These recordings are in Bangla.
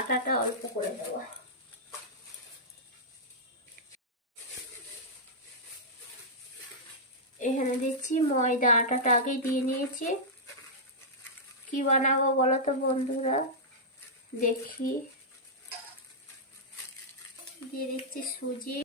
আটাটা অল্প করে দেবো। এখানে দিচ্ছি ময়দা, আটাটা আগে দিয়ে নিয়েছি। কি বানাবো বলো তো বন্ধুরা, দেখি। দিয়ে দিচ্ছি সুজি,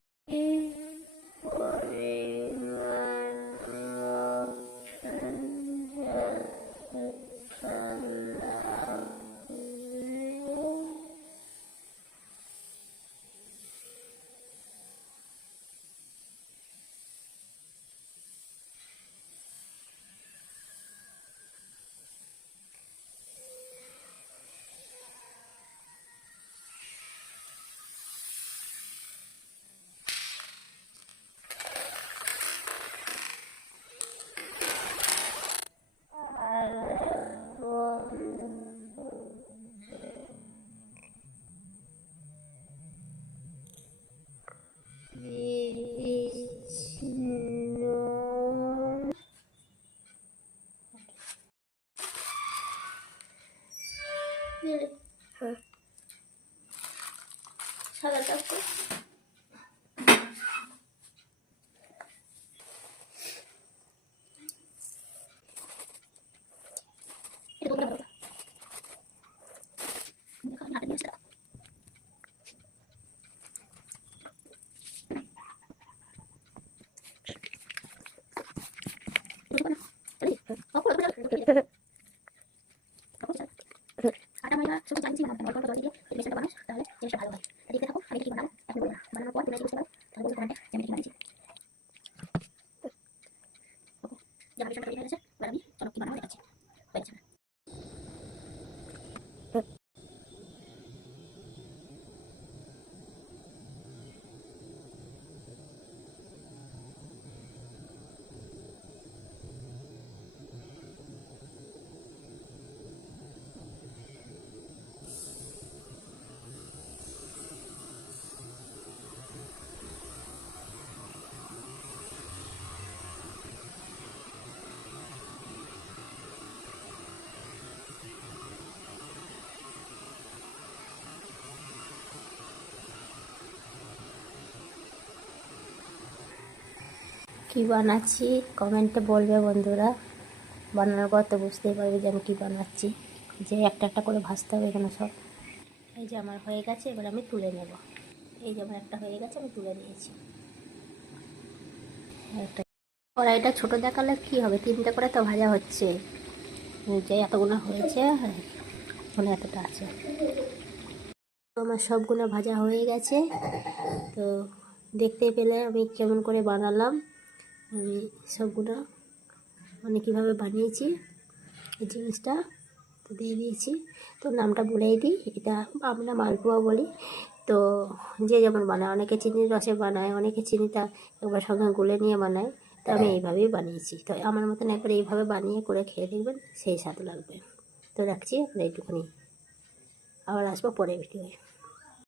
সাদাটা আটা ময়দা শুধু জানছি না, অল্প অল্প জল দিয়ে যদি বেসনটা বানাস তাহলে জিনিসটা ভালো হয়। দেখতে থাকো, আমি কি বানাবো এখন বলবো না, বানানোর পর তুমি বুঝতে পারো, তাহলে বলতে পারবে যে আমি কি বানিয়েছি। যে বেসনটা তৈরি হয়ে গেছে, এবার আমি চলো কি বানাবো দেখাচ্ছি। হয়ে গেছে। কী বানাচ্ছি কমেন্টে বলবে বন্ধুরা, বানানোর পর তো বুঝতেই পারবে যে আমি কী বানাচ্ছি। যে একটা একটা করে ভাজতে হবে এখানে সব। এই যে আমার হয়ে গেছে, এবার আমি তুলে নেব। এই যে আমার একটা হয়ে গেছে, আমি তুলে নিয়েছি। একটা কড়াইটা ছোটো দেখালে কী হবে, তিনটে করে তো ভাজা হচ্ছে, যে এতগুলো হয়েছে ওখানে এতটা আছে। আমার সবগুলো ভাজা হয়ে গেছে, তো দেখতে পেলে আমি কেমন করে বানালাম। আমি সবগুলো মানে কীভাবে বানিয়েছি এই জিনিসটা তো দিয়ে দিয়েছি। তো নামটা বলেই দিই, এটা আমরা মালপোয়া বলি। তো যে যেমন বানায়, অনেকে চিনির রসে বানায়, অনেকে চিনিটা একবার সঙ্গে গুলে নিয়ে বানায়। তো আমি এইভাবেই বানিয়েছি। তো আমার মতন একবার এইভাবে বানিয়ে করে খেয়ে দেখবেন, সেই স্বাদ লাগবে। তো রাখছি আমরা এইটুকুনি, আবার আসবো পরে ভিডিওয়।